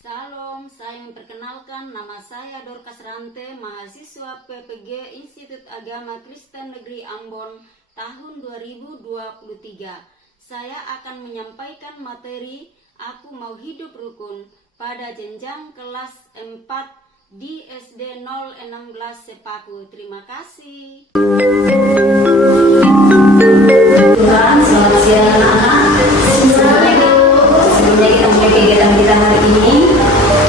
Salam, saya memperkenalkan nama saya Dorcas Rante, mahasiswa PPG Institut Agama Kristen Negeri Ambon tahun 2023. Saya akan menyampaikan materi Aku Mau Hidup Rukun pada jenjang kelas 4 di SD 016 Sepaku. Terima kasih. Tuhan, selamat siang anak-anak. Sebelumnya kita mulai kegiatan kita hari ini.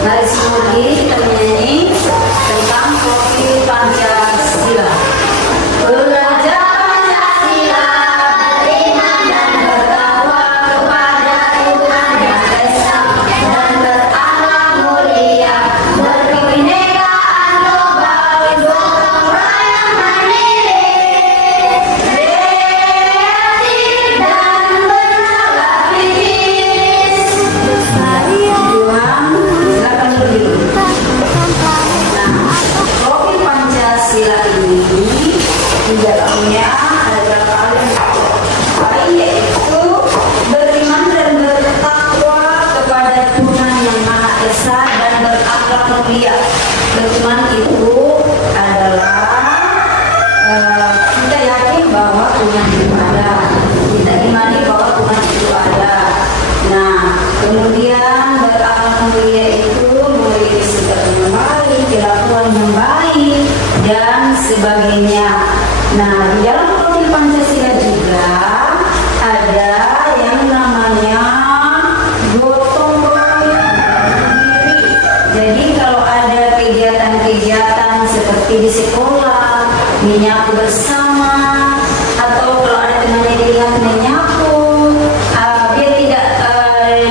Mari semua kita menyanyi tentang kopi Pancasila. Belajar Pancasila, beriman dan bertakwa kepada Tuhan Yang Esa dan berakhlak mulia, berkebinekaan global, gotong royong mandiri, kreatif dan bernalar kritis. Silakan berdiri. Nah, kopi Pancasila ini di dalamnya ada beberapa hal yang baik, yaitu beriman dan bertakwa kepada Tuhan Yang Maha Esa dan berakhlak mulia. Beriman itu adalah kita yakin bahwa Tuhan itu ada, kita imani bahwa Tuhan itu ada. Nah, kemudian berakhlak mulia itu memiliki sikap yang baik, kelakuan yang baik, dan sebagainya. Nah, di dalam profil Pancasila juga ada yang namanya gotong royong mandiri. Jadi kalau ada kegiatan-kegiatan seperti di sekolah, menyapu bersama, atau kalau ada temannya dilihat menyapu, dia tidak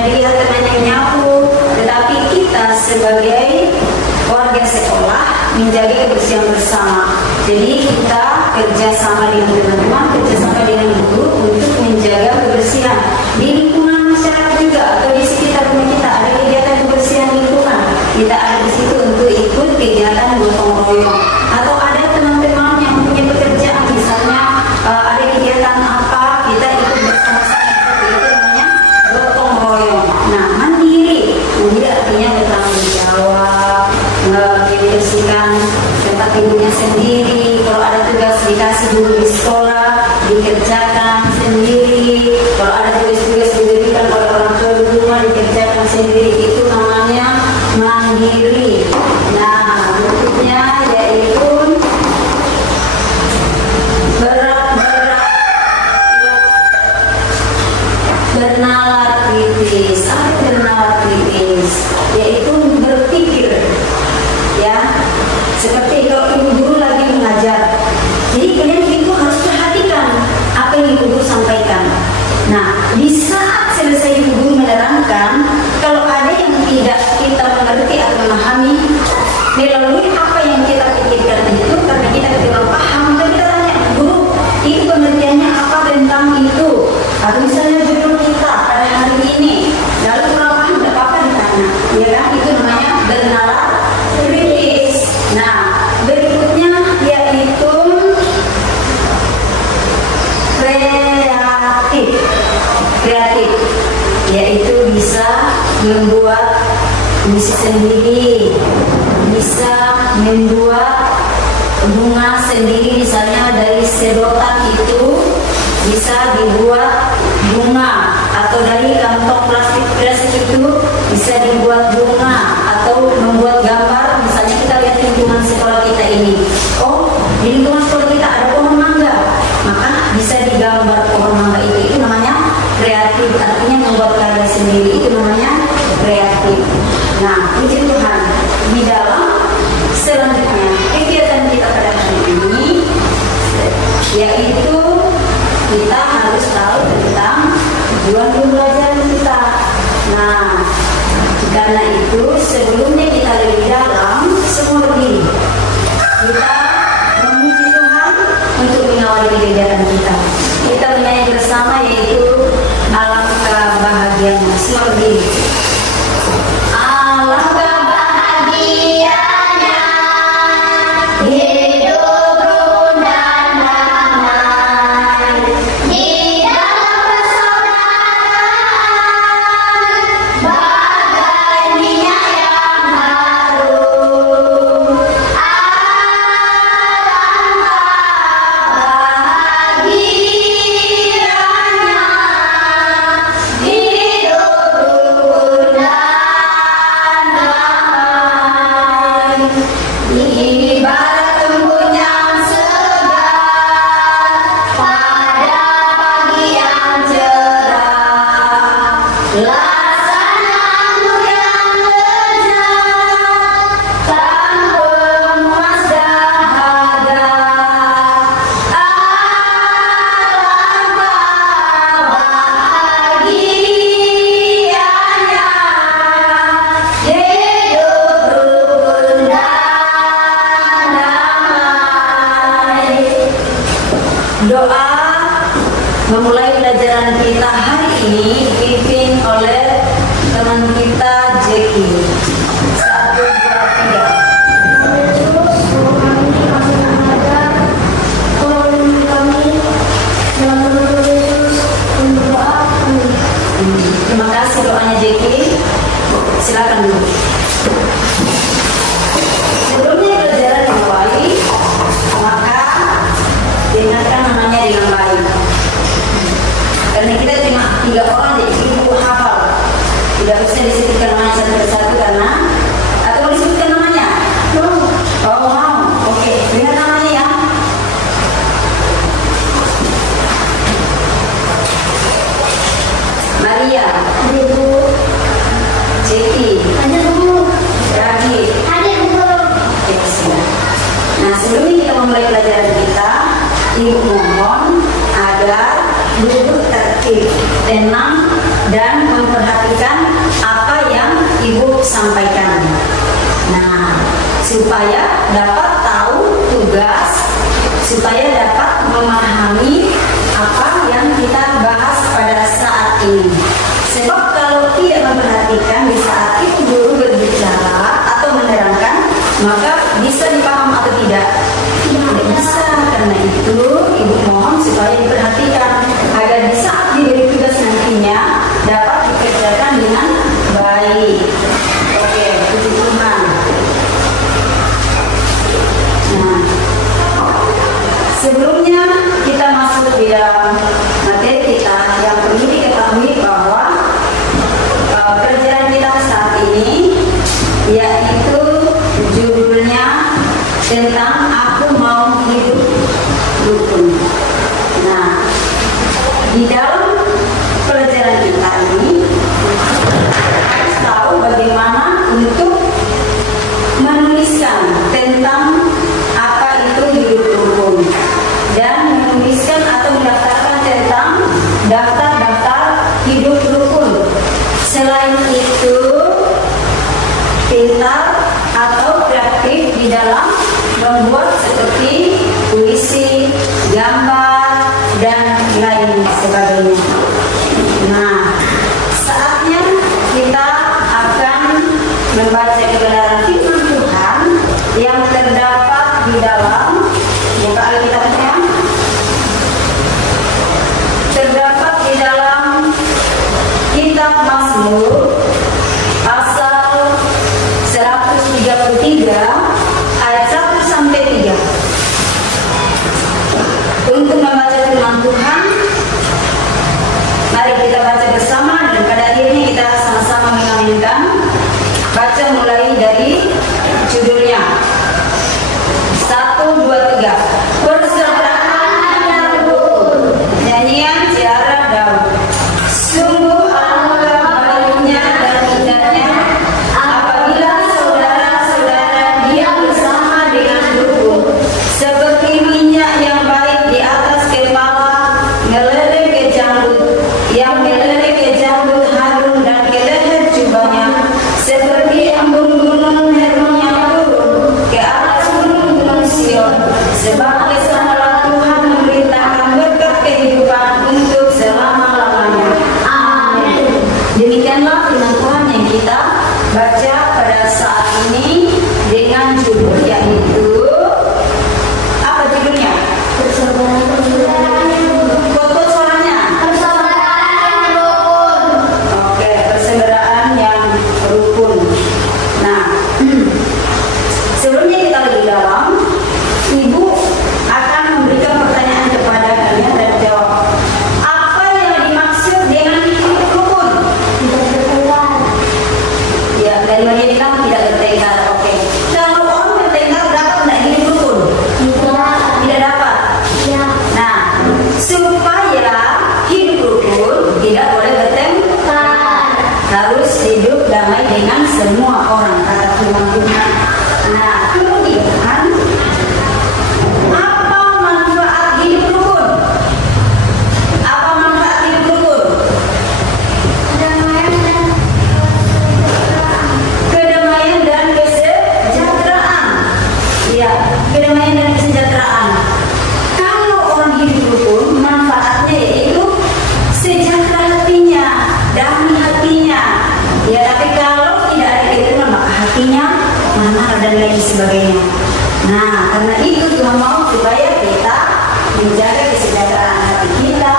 dilihat temannya menyapu, tetapi kita sebagai warga sekolah menjaga kebersihan bersama. Jadi kita kerjasama dengan teman-teman, kerjasama dengan guru untuk menjaga kebersihan di lingkungan masyarakat juga, atau di sekitar rumah kita ada kegiatan kebersihan lingkungan, kita ada di situ untuk ikut kegiatan gotong royong. Atau ada teman-teman yang punya pekerjaan, misalnya ada kegiatan apa, kita ikut bersama-sama, itu namanya gotong royong. Nah, mandiri artinya bertanggung jawab, membersihkan tempat tidurnya sendiri. Kalau ada tugas dikasih guru di sekolah, dikerjakan sendiri. Kalau ada tugas-tugas diberikan oleh orang tua di rumah, dikerjakan sendiri. Itu namanya mandiri. Nah, berikutnya yaitu bernalar kritis. Apa bernalar kritis? Yaitu berpikir, ya. Seperti kalau ibu guru lagi mengajar, jadi kalian itu harus perhatikan apa yang ibu guru sampaikan. Nah, di saat selesai ibu guru menerangkan, kalau ada yang tidak kita mengerti atau memahami melalui apa yang kita pikirkan itu, karena kita tidak paham, maka kita tanya, guru, itu pengertiannya apa tentang itu? Atau misalnya judul kita pada hari ini, lalu kalau paham tidak apa-apa ditanya, ya kan? Itu namanya bernalar kritis. Nah, berikutnya yaitu kreatif, yaitu bisa membuat puisi sendiri, bisa membuat bunga sendiri, misalnya dari sedotan itu bisa dibuat bunga, atau dari kantong plastik itu bisa dibuat bunga, atau membuat gambar. Misalnya kita lihat lingkungan sekolah kita ini, oh di lingkungan sekolah kita ada pohon mangga, maka bisa digambar pohon mangga itu namanya kreatif, artinya membuat karya sendiri, itu namanya kreatif. Nah, puji Tuhan, di dalam selanjutnya kegiatan kita pada hari ini yaitu kita harus tahu tentang tujuan pembelajaran kita. Nah, karena itu sebelumnya kita lebih dalam semua berdiri, kita memuji Tuhan untuk mengawali kegiatan kita. Kita menyanyi bersama, yaitu alangkah bahagianya. Semua berdiri. Alangkah bahagianya hidup rukun dan damai di dalam persaudaraan, bagai minyak memulai pelajaran kita hari ini dipimpin oleh teman kita Jackie. 1, 2, 3. Terima kasih doanya Jackie. Silakan dulu. Sebelumnya pelajaran dimulai, maka dengarkan namanya dengan baik. Karena kita cuma 3 orang, jadi ibu hafal. Tidak usah disebutkan namanya satu persatu karena atau disebutkan namanya. Oh mau, oke. Dengar namanya ya. Maria. Ibu. Jackie. Ada Bu. Ragi. Ada Bu. Oke, siap. Nah, sebelum kita memulai pelajaran kita, Ibu mohon agar duduk tertib, tenang, dan memperhatikan apa yang Ibu sampaikan. Nah, supaya dapat tahu tugas, supaya dapat memahami apa yang kita bahas pada saat ini. Sebab kalau tidak memperhatikan di saat itu guru berbicara atau menerangkan, maka bisa dipaham atau tidak? Tidak bisa. Karena itu Ibu mohon supaya diperhatikan agar di saat diberi tugas nantinya dapat dikerjakan dengan baik. Oke, puji Tuhan. Nah, sebelumnya kita masuk di dalam materi kita yang perlu diketahui bahwa pelajaran kita saat ini yaitu judulnya tentang aku mau hidup rukun. Nah, di dalam pelajaran kita ini harus tahu bagaimana untuk menuliskan tentang apa itu hidup rukun dan menuliskan atau mendaftarkan tentang daftar-daftar hidup rukun. Selain itu, pintar atau kreatif di dalam membuat seperti puisi, gambar, dan lain sebagainya. Nah, saatnya kita akan membaca kebenaran firman Tuhan yang terdapat di dalam buka Alkitabnya, terdapat di dalam kitab Mazmur pasal 133 ayat 1 sampai 3. Untuk membaca firman Tuhan, mari kita baca bersama dan pada akhirnya kita sama-sama mengaminkan. Baca mulai dari judulnya. 1, 2, 3. Persaudaraan rukun. Nyanyian Ziarah Daud. Sungguh alangkah baiknya dan indahnya apabila saudara-saudara diam bersama dengan rukun, seperti minyak yang baik di atas kepala meleleh ke janggut, yang meleleh ke janggut Harun dan ke leher jubahnya, seperti embun gunung Hermon yang turun ke atas gunung-gunung Sion. Sebab lisanlah Tuhan memerintahkan berkat kehidupan untuk selama-lamanya. Amin. Demikianlah firman Tuhan yang kita baca pada saat ini dengan judul yaitu apa judulnya? Foto suaranya. Persaudaraan rukun. Oke, persaudaraan yang rukun. Nah, sebelumnya kita lebih dalam, Ibu akan memberikan pertanyaan kepada kalian dan jawab. Apa yang dimaksud dengan hidup rukun? Tidak bertengkar. Ya, dari mana bilang tidak bertengkar. Oke. Kalau orang bertengkar dapat tidak hidup rukun? Tidak dapat. Ya. Nah, supaya hidup rukun tidak boleh bertengkar. Harus hidup damai dengan semua orang, kata firman Tuhan. Nah, kemudian apa manfaat hidup rukun? Apa manfaat hidup rukun? Kedamaian dan kesejahteraan. Ya, kedamaian dan kesejahteraan. Kalau orang hidup rukun, manfaatnya yaitu lain sebagainya. Nah, karena itu Tuhan mau supaya kita menjaga kesejahteraan hati kita,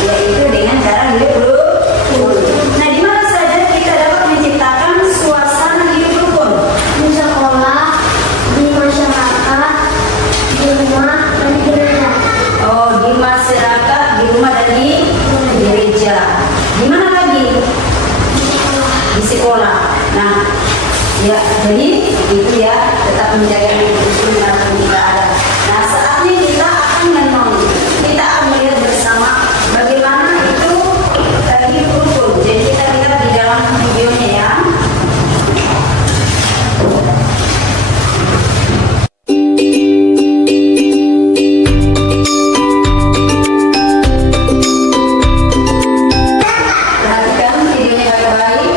yaitu dengan cara hidup rukun. Nah, di mana saja kita dapat menciptakan suasana hidup rukun? Di sekolah, di masyarakat, di rumah, dan di gereja. Oh, di masyarakat, di rumah dan di gereja. Di mana lagi? Di sekolah. Nah, ya, jadi itu ya, tetap menjaga hidup rukun dalam kita ada. Nah, saatnya kita akan menonton, kita akan melihat bersama bagaimana itu hidup rukun. Jadi kita lihat di dalam videonya ya. Perhatikan videonya baik-baik.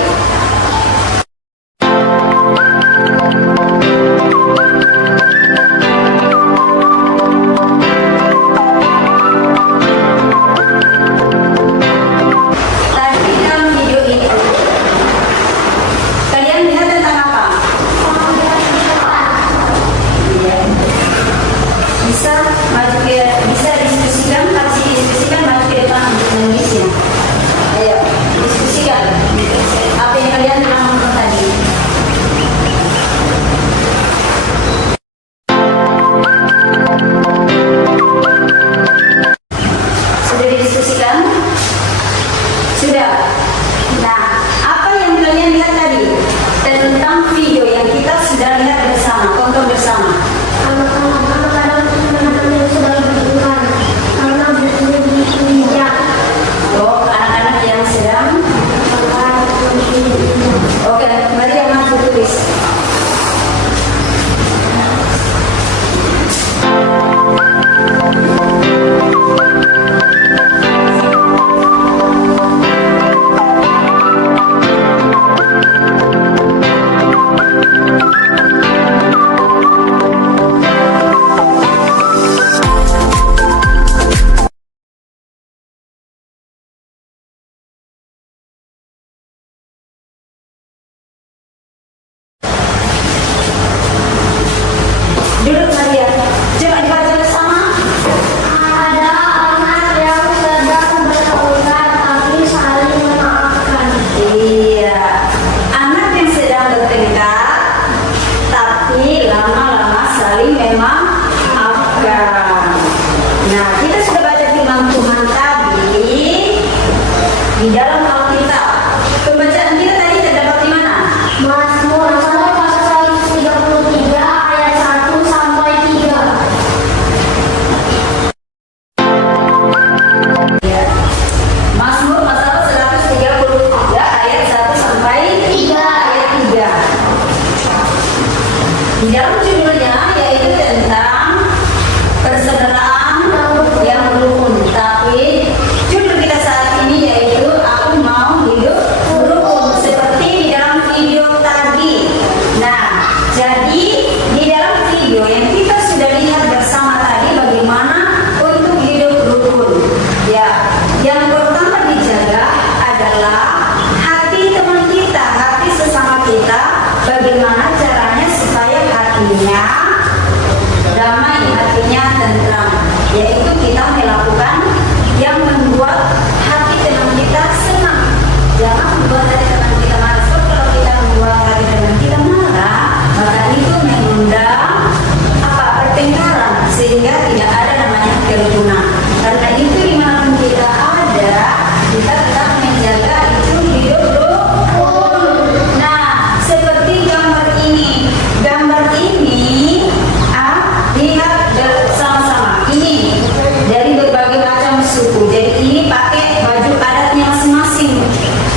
Tadi dalam video itu kalian lihat tentang apa? Iya. Bisa maju ke, bisa diskusikan, kasih diskusikan maju ke depan untuk menulisnya. Ayo diskusikan apa yang kalian telah nonton tadi. Sudah didiskusikan? Sudah. Nah, apa yang kalian lihat tadi tentang video yang kita sudah lihat bersama, tonton bersama? Anak-anak kadang teman-teman sudah berbulan karena bijak. Oh, anak-anak yang sedang. Oke, mari yang maju tulis. Duduk Maria. Coba dibaca bersama. Ada anak yang sedang bertengkar tapi saling memaafkan. Iya, anak yang sedang bertengkar tapi lama-lama saling memaafkan. Nah, kita sudah baca firman Tuhan tadi di dalam Alkitab. Pembacaan kita tadi terdapat di mana? Mazmur 133 ayat 1 sampai 3. Ya. Mazmur pasal 133 ayat 1 sampai 3 ayat 3. Di dalam judulnya yaitu tentang persaudaraan yang rukun. Tapi judul kita saat ini yaitu aku mau hidup rukun seperti di dalam video tadi. Nah, jadi di dalam video yang kita sudah lihat bersama tadi bagaimana untuk hidup rukun. Ya, yang pertama dijaga adalah hati teman kita, hati sesama kita. Bagaimana caranya supaya hatinya damai, hatinya tentram, yaitu kita melakukan yang membuat hati teman kita senang. Jangan membuat hati teman kita marah. Sebab kalau kita membuat hati teman kita marah, maka itu mengundang pertengkaran, sehingga tidak ada namanya kerukunan. Karena itu dimanapun kita ada, kita tetap menjaga itu hidup rukun. Nah, seperti gambar ini. Gambar ini lihat bersama-sama. Ini dari berbagai macam suku. Jadi ini pakai baju adatnya masing-masing.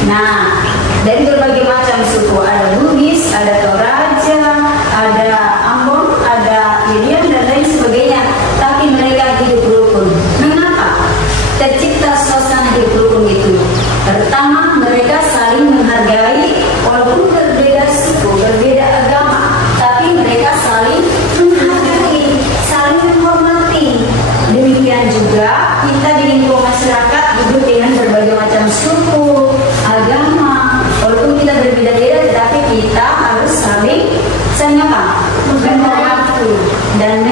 Nah, dari berbagai macam suku. Ada Bugis, ada Toraja, ada Ambon, ada Irian dan lain sebagainya. Tapi mereka hidup rukun. Mengapa? Tercipta suasana hidup rukun itu. Pertama, mereka saling menghargai walaupun berbeda suku, berbeda agama, tapi mereka saling menghargai, saling menghormati. Demikian juga kita di lingkungan masyarakat hidup dengan berbagai macam suku, agama. Walaupun kita berbeda-beda, tetapi kita harus saling apa? Bukan berlaku. Dan